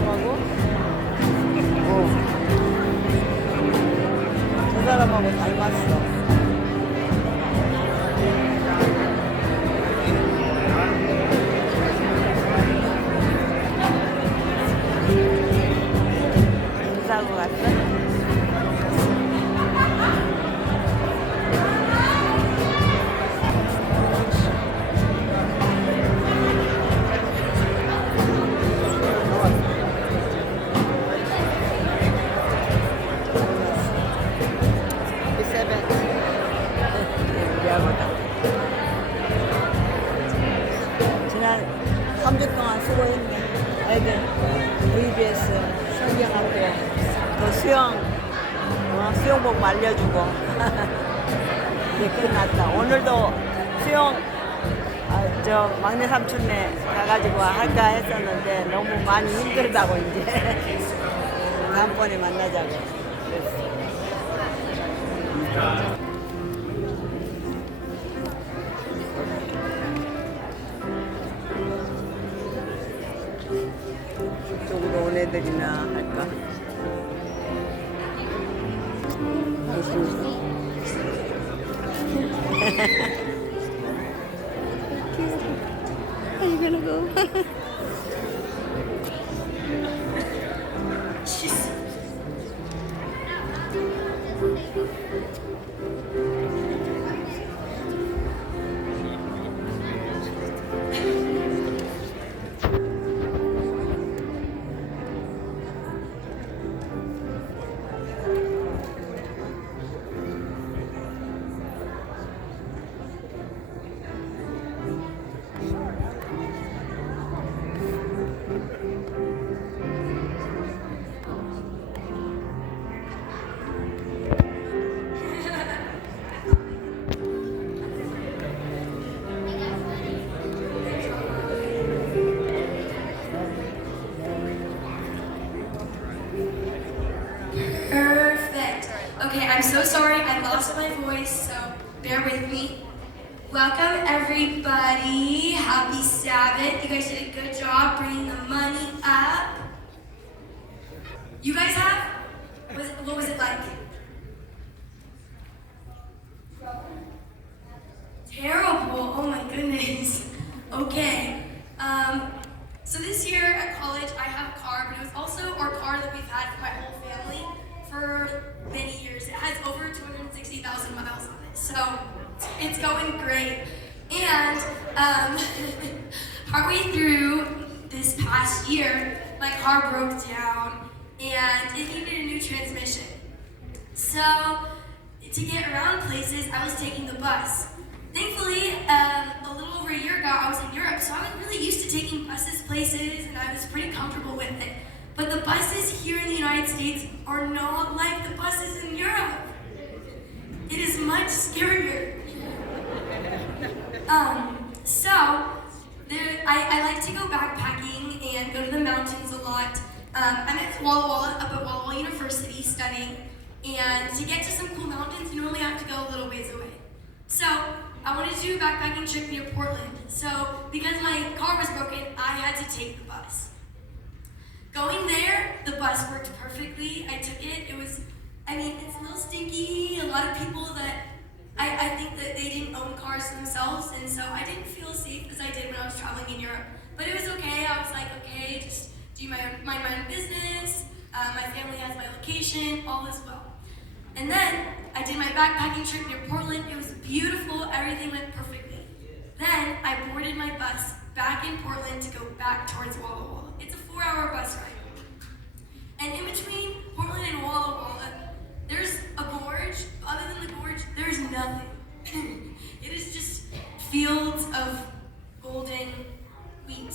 사람하고 저 사람하고 닮았어. 인사하고 갔어? 지난 3주 동안 수고했네. 애들 VBS 성경하고 또 수영복 말려주고 이제 끝났다. 오늘도 수영 저 막내 삼촌네 가가지고 할까 했었는데 너무 많이 힘들다고 이제 다음번에 만나자고 그랬어. 이쪽으로 온 애들이나 할까? Are you gonna go? Perfect. Okay, I'm so sorry I lost my voice, so bear with me. Welcome everybody. Happy Sabbath. You guys did a good job bringing the money up. You guys have? What was it like? Terrible. Oh my goodness. Okay. So this year at college I have a car, but it was also our car that we've had for my whole family for many years. It has over 260,000 miles on it, so it's going great. And partway through this past year, my car broke down and it needed a new transmission. So to get around places, I was taking the bus. Thankfully, a little over a year ago, I was in Europe, so I was really used to taking buses places, and I was pretty comfortable with it. But the buses here in the United States are not like the buses in Europe. It is much scarier. I like to go backpacking and go to the mountains a lot. I'm at Walla Walla, up at Walla Walla University studying, and to get to some cool mountains, you normally have to go a little ways away. So I wanted to do a backpacking trip near Portland. So because my car was broken, I had to take the bus. Going there, the bus worked perfectly. I took it. It's a little stinky. A lot of people that I think that they didn't own cars themselves, and so I didn't feel as safe as I did when I was traveling in Europe. But it was okay. I was like, okay, just do mind my own business. My family has my location, all is well. And then I did my backpacking trip near Portland. It was beautiful. Everything went perfectly. Then I boarded my bus back in Portland to go back towards Walla Walla. It's a 4-hour bus ride. And in between Portland and Walla Walla, there's a gorge. Other than the gorge, there's nothing. It is just fields of golden wheat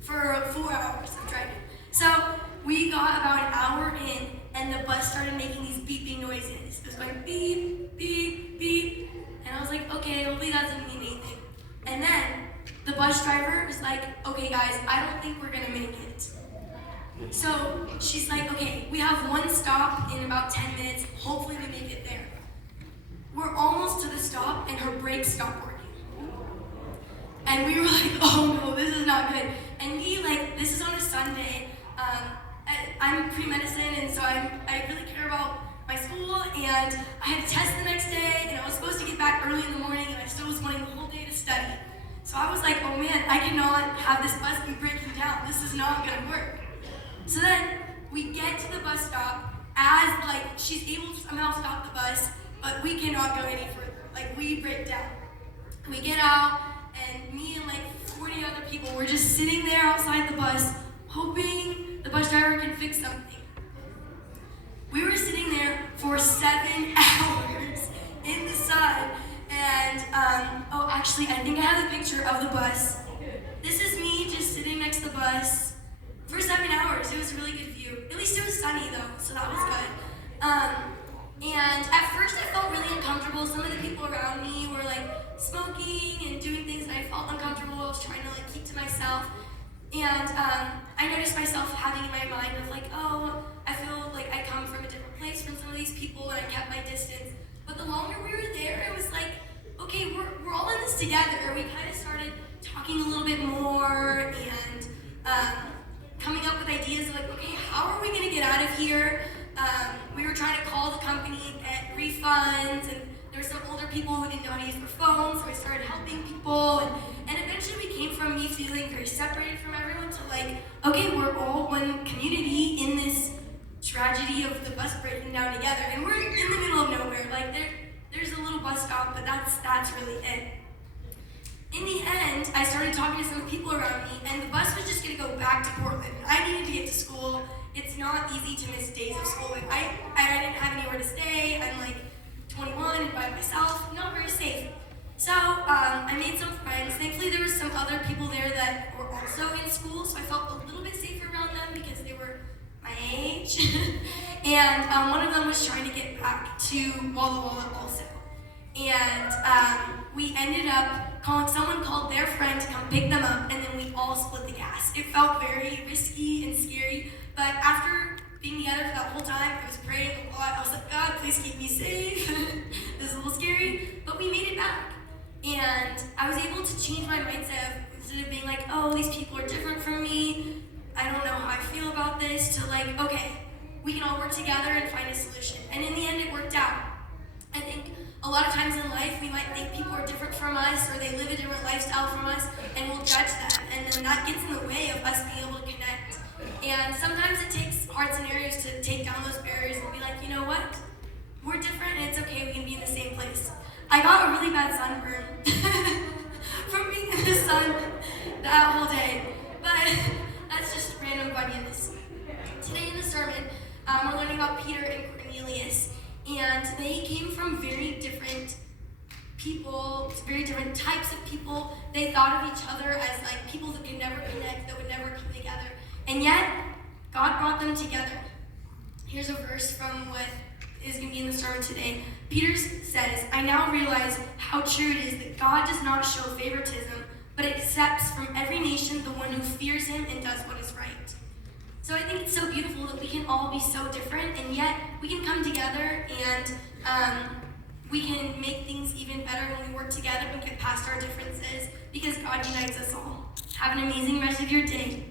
for 4 hours of driving. So we got about an hour in, and the bus started making these beeping noises. It was going beep, beep, beep. And I was like, okay, hopefully that doesn't mean anything. And then the bus driver was like, okay guys, I don't think we're gonna make it. So she's like, okay, we have one stop in about 10 minutes. Hopefully we make it there. We're almost to the stop and her brakes stopped working. And we were like, oh no, this is not good. And this is on a Sunday. I'm pre-medicine, and so I really care about my school, and I had a test the next day, and I was supposed to get back early in the morning, and I still was wanting the whole day to study. So I was like, oh man, I cannot have this bus be breaking down. This is not gonna work. So then we get to the bus stop as she's able to somehow stop the bus, but we cannot go any further. We break down. We get out, and me and 40 other people were just sitting there outside the bus, hoping the bus driver can fix something. We were sitting there for 7 hours in the sun, and actually, I think I have a picture of the bus. This is me just sitting next to the bus for 7 hours. It was a really good view. At least it was sunny though, so that was good. And at first I felt really uncomfortable. Some of the people around me were smoking and doing things, and I felt uncomfortable. I was trying to keep to myself. And I noticed myself having in my mind of oh, I feel like I come from a different place from some of these people, and I kept my distance. But the longer we were there, it was okay, we're all in this together. We kind of started talking a little bit more and coming up with ideas of okay, how are we gonna get out of here? We were trying to call the company and get refunds, and there were some older people who didn't know how to use their phones, so we started helping people, and eventually we came from me feeling very separated from everyone to okay, we're all one community in this tragedy of the bus breaking down together, and we're in the middle of nowhere. There's a little bus stop, but that's really it. In the end, I started talking to some people around me, and the bus was just gonna go back to Portland. I needed to get to school. It's not easy to miss days of school. I didn't have anywhere to stay. I'm 21 and by myself, not very safe. So I made some friends. Thankfully, there were some other people there that were also in school, so I felt a little bit safer around them because they were my age. And one of them was trying to get back to Walla Walla also. And we ended up someone called their friend to come pick them up, and then we all split the gas. It felt very risky and scary, but after being together for that whole time, I was praying a lot. I was like, God, please keep me safe. This is a little scary, but we made it back. And I was able to change my mindset instead of being oh, these people are different from me, I don't know how I feel about this, to okay, we can all work together and find a solution. And in the end, it worked out. I think a lot of times in life, we might think people are different from us, or they live a different lifestyle from us, and we'll judge them. And then that gets in the way of us being able to connect. And sometimes it takes hard scenarios to take down those barriers and be you know what? We're different, and it's okay, we can be in the same place. I got a really bad sunburn from being in the sun that whole day. But that's just random funniness. Today in the sermon, we're learning about Peter and Cornelius. And they came from very different people, very different types of people. They thought of each other as people that could never connect, that would never come together. And yet, God brought them together. Here's a verse from what is going to be in the sermon today. Peter says, I now realize how true it is that God does not show favoritism, but accepts from every nation the one who fears him and does what is right. So I think it's so beautiful that we can all be so different, and yet we can come together and we can make things even better when we work together and get past our differences because God unites us all. Have an amazing rest of your day.